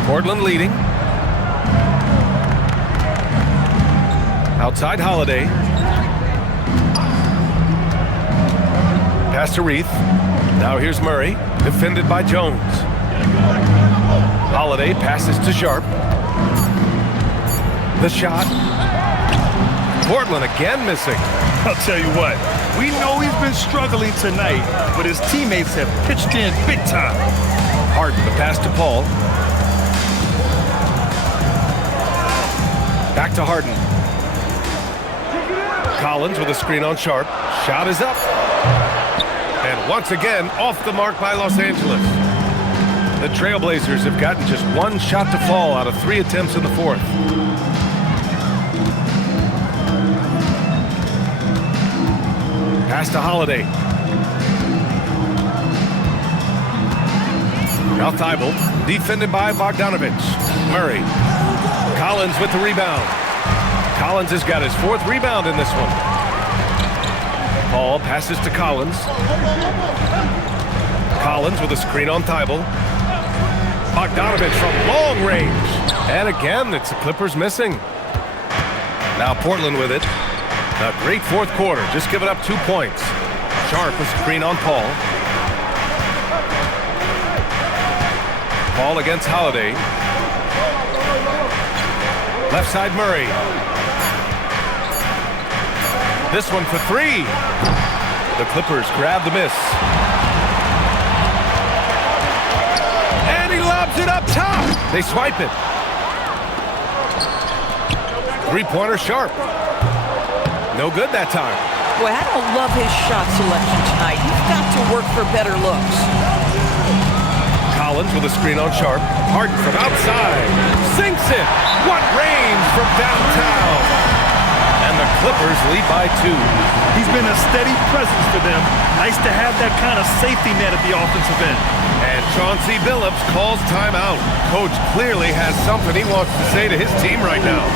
Portland leading. Outside Holiday. Pass to Reith. Now here's Murray, defended by Jones. Holiday passes to Sharp. The shot. Portland again missing. I'll tell you what, we know he's been struggling tonight, but his teammates have pitched in big time. Harden, the pass to Paul. Back to Harden. Collins with a screen on Sharp. Shot is up. And once again, off the mark by Los Angeles. The Trailblazers have gotten just 1 shot to fall out of 3 attempts in the fourth. Pass to Holiday. Now Thibault, defended by Bogdanovich. Murray. Collins with the rebound. Collins has got his 4th rebound in this one. Paul passes to Collins. Collins with a screen on Thibault. Bogdanovich from long range. And again, it's the Clippers missing. Now Portland with it. A great fourth quarter, just giving up 2 points. Sharp with screen on Paul. Paul against Holiday. Left side Murray. This one for 3. The Clippers grab the miss. And he lobs it up top. They swipe it. 3-pointer Sharp. No good that time. Boy, I don't love his shot selection tonight. He's got to work for better looks. Collins with a screen on Sharp. Harden from outside. Sinks it. What range from downtown. And the Clippers lead by 2. He's been a steady presence for them. Nice to have that kind of safety net at the offensive end. And Chauncey Billups calls timeout. Coach clearly has something he wants to say to his team right now.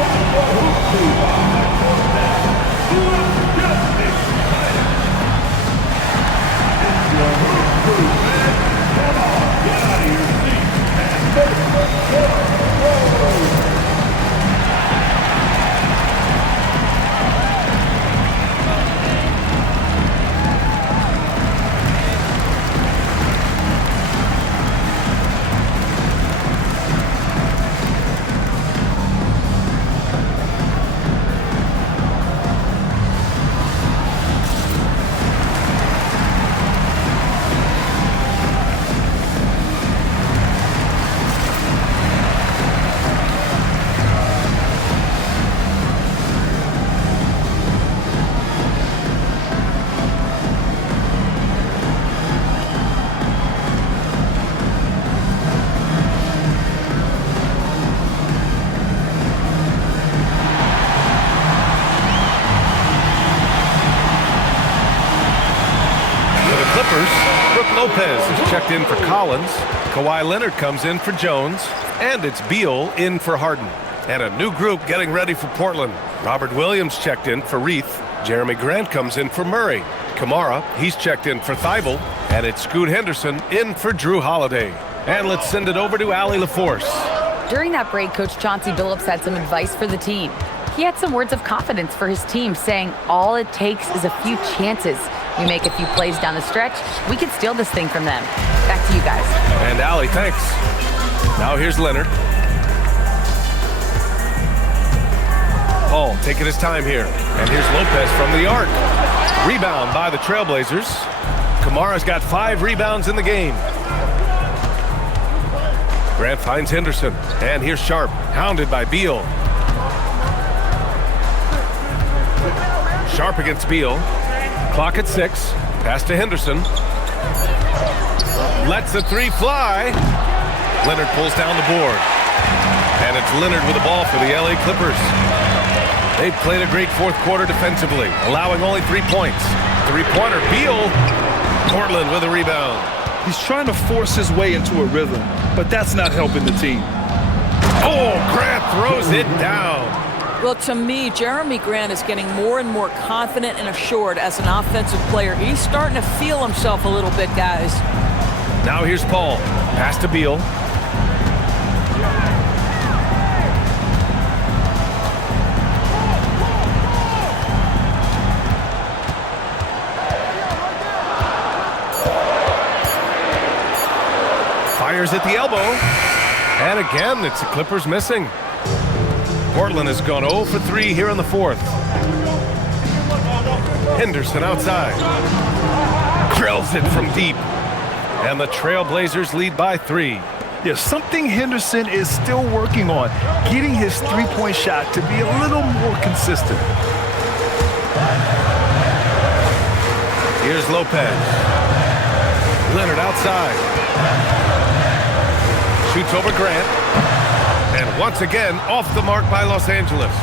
Clippers, Brooke Lopez is checked in for Collins. Kawhi Leonard comes in for Jones. And it's Beal in for Harden. And a new group getting ready for Portland. Robert Williams checked in for Reith. Jeremy Grant comes in for Murray. Kamara, he's checked in for Thibault. And it's Scoot Henderson in for Drew Holiday. And let's send it over to Allie LaForce. During that break, Coach Chauncey Billups had some advice for the team. He had some words of confidence for his team, saying all it takes is a few chances. We make a few plays down the stretch, we can steal this thing from them. Back to you guys. And Allie, thanks. Now here's Leonard. Paul taking his time here. And here's Lopez from the arc. Rebound by the Trailblazers. Kamara's got 5 rebounds in the game. Grant finds Henderson. And here's Sharp, hounded by Beal. Sharp against Beal. Clock at 6. Pass to Henderson. Lets the 3 fly. Leonard pulls down the board. And it's Leonard with the ball for the LA Clippers. They've played a great fourth quarter defensively, allowing only 3 points. Three-pointer, Beal. Portland with a rebound. He's trying to force his way into a rhythm, but that's not helping the team. Oh, Grant throws it down. Well, to me, Jeremy Grant is getting more and more confident and assured as an offensive player. He's starting to feel himself a little bit, guys. Now here's Paul. Pass to Beal. Fires at the elbow. And again, it's the Clippers missing. Portland has gone 0 for 3 here in the fourth. Henderson outside. Drills it from deep. And the Trailblazers lead by 3. There's something Henderson is still working on, getting his three-point shot to be a little more consistent. Here's Lopez. Leonard outside. Shoots over Grant. And once again, off the mark by Los Angeles.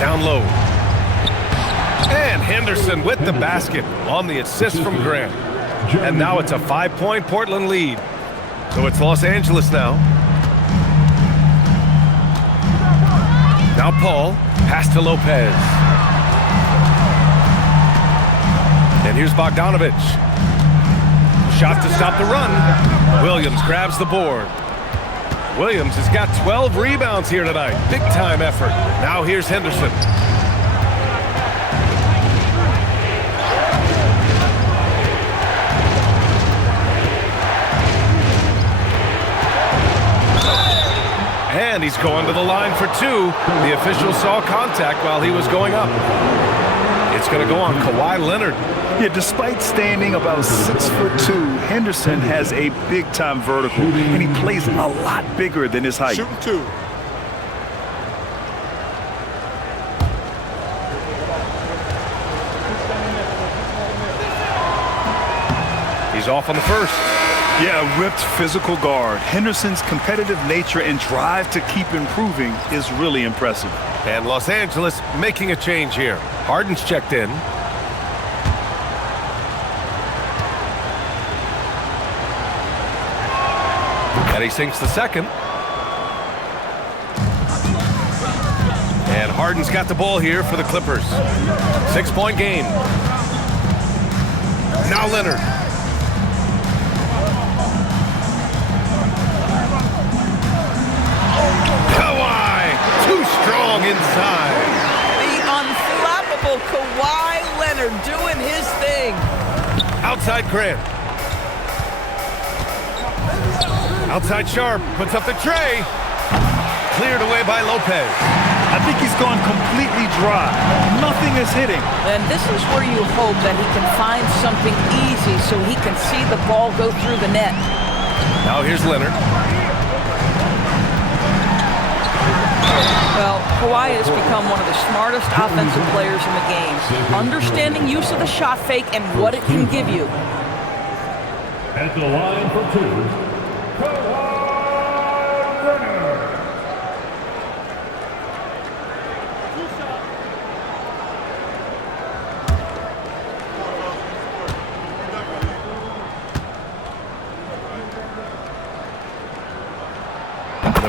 Down low. And Henderson with the basket on the assist from Grant. And now it's a 5-point Portland lead. So it's Los Angeles now. Now Paul, pass to Lopez. And here's Bogdanovich. Shot to stop the run. Williams grabs the board. Williams has got 12 rebounds here tonight. Big time effort. Now here's Henderson. And he's going to the line for 2. The official saw contact while he was going up. It's going to go on Kawhi Leonard. Yeah, despite standing about 6'2", Henderson has a big-time vertical, and he plays a lot bigger than his height. Shooting 2. He's off on the first. Yeah, ripped physical guard. Henderson's competitive nature and drive to keep improving is really impressive. And Los Angeles making a change here. Harden's checked in. And he sinks the second. And Harden's got the ball here for the Clippers. 6-point game. Now Leonard. Kawhi, too strong inside. The unflappable Kawhi Leonard doing his thing. Outside Grant. Outside Sharp, puts up the tray. Cleared away by Lopez. I think he's gone completely dry. Nothing is hitting. And this is where you hope that he can find something easy so he can see the ball go through the net. Now here's Leonard. Well, Kawhi has become one of the smartest offensive players in the game. Understanding use of the shot fake and what it can give you. At the line for 2.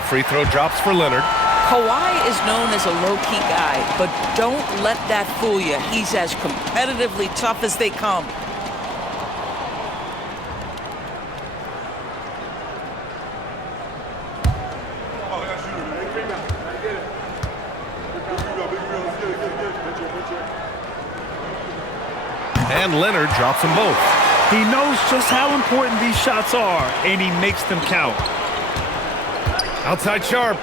free throw drops for Leonard. Kawhi is known as a low-key guy, but don't let that fool you. He's as competitively tough as they come. And Leonard drops them both. He knows just how important these shots are, and he makes them count. Outside Sharp.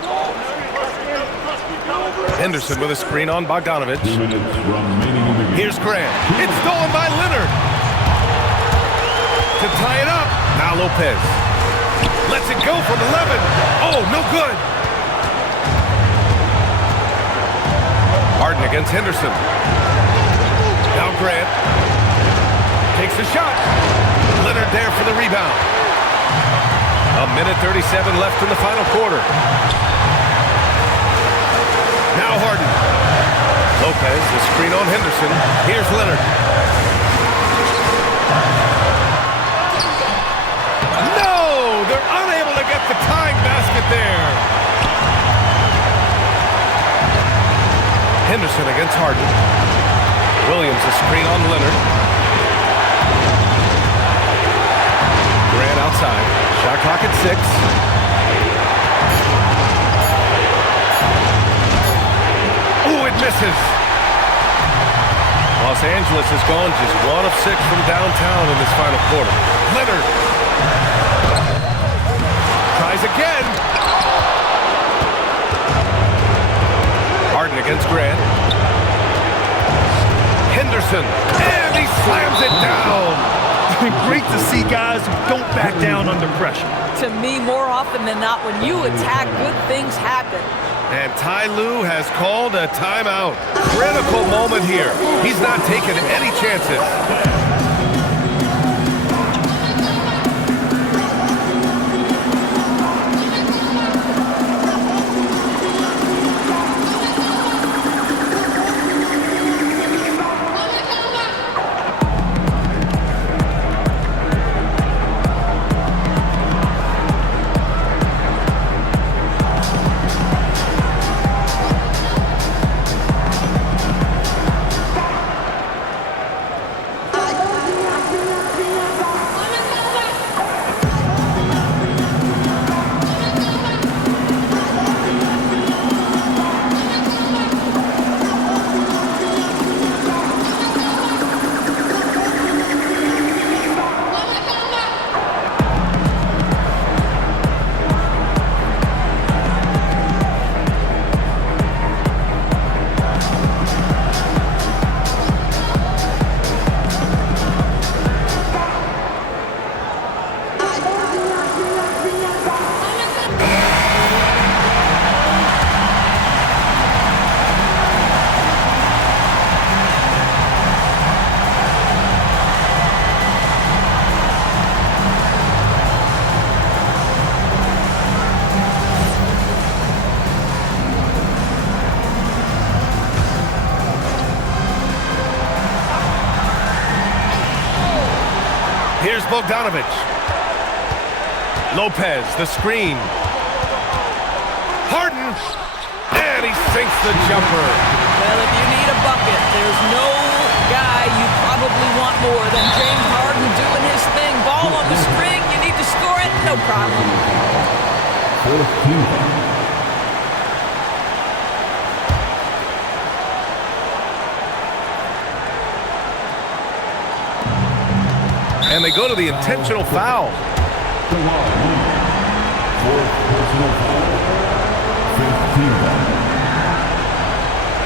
Henderson with a screen on Bogdanovich. Here's Grant. It's stolen by Leonard. To tie it up. Now Lopez. Lets it go from 11. Oh, no good. Harden against Henderson. Now Grant. Takes the shot. Leonard there for the rebound. A minute 37 left in the final quarter. Now Harden. Lopez, the screen on Henderson. Here's Leonard. No! They're unable to get the tying basket there. Henderson against Harden. Williams, a screen on Leonard. Grant outside. Shot clock at 6. Ooh, it misses. Los Angeles has gone just 1 of 6 from downtown in this final quarter. Leonard tries again. Harden against Grant. Henderson, and he slams it down. Great to see guys who don't back down under pressure. To me, more often than not, when you attack, good things happen. And Ty Lue has called a timeout. Critical moment here. He's not taking any chances. Here's Bogdanovich. Lopez, the screen. Harden, and he sinks the jumper. Well, if you need a bucket, there's no guy you probably want more than James Harden doing his thing. Ball on the string, you need to score it, no problem. 14. And they go to the intentional foul. The line. 4th personal foul. 15.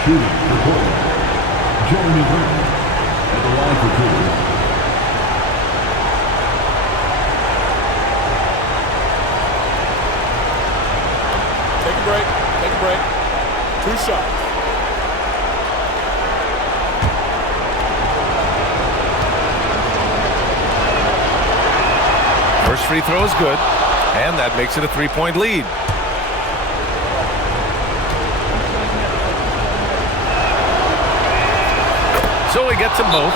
Shooting for Portland. Jeremy Grant at the line for 2. Take a break. Take a break. 2 shots. First free throw is good, and that makes it a 3-point lead. So he gets them both.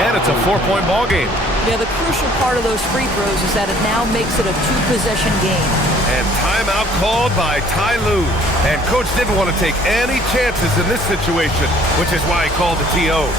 And it's a 4-point ball game. Yeah, the crucial part of those free throws is that it now makes it a 2-possession game. And timeout called by Ty Lue. And coach didn't want to take any chances in this situation, which is why he called the TO.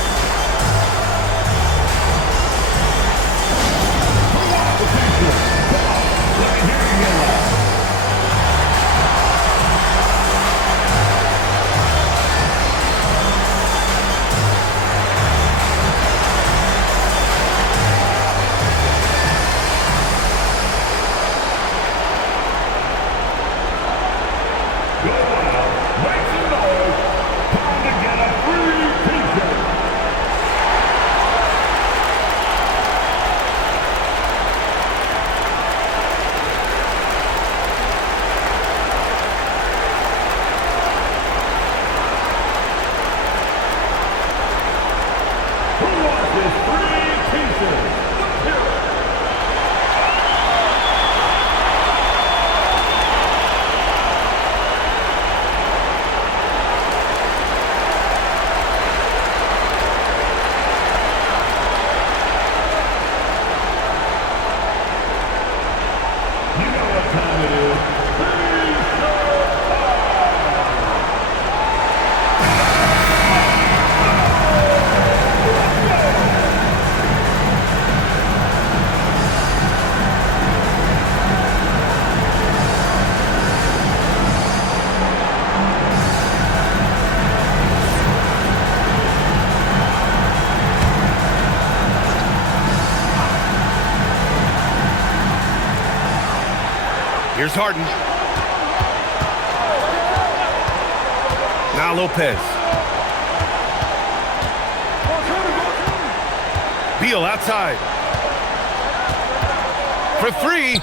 Here's Harden. Now Lopez. Beal outside. For three.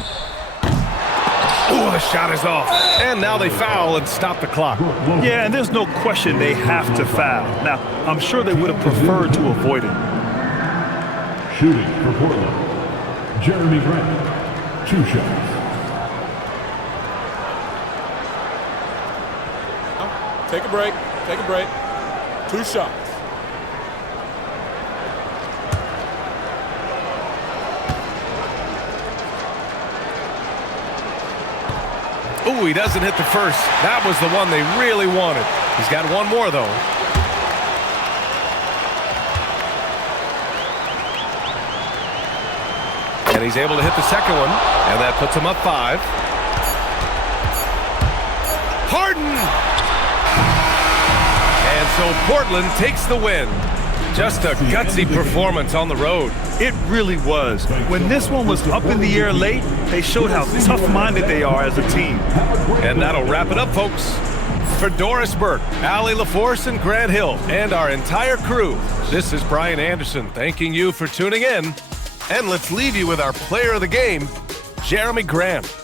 Oh, the shot is off. And now they foul and stop the clock. Yeah, and there's no question they have to foul. Now, I'm sure they would have preferred to avoid it. Shooting for Portland, Jeremy Grant, 2 shots. Take a break. Take a break. 2 shots. Ooh, he doesn't hit the first. That was the one they really wanted. He's got one more, though. And he's able to hit the second one, and that puts him up 5. Harden! And so Portland takes the win. Just a gutsy performance on the road. It really was. When this one was up in the air late, they showed how tough-minded they are as a team. And that'll wrap it up, folks. For Doris Burke, Allie LaForce, and Grant Hill, and our entire crew, this is Brian Anderson thanking you for tuning in. And let's leave you with our player of the game, Jeremy Grant.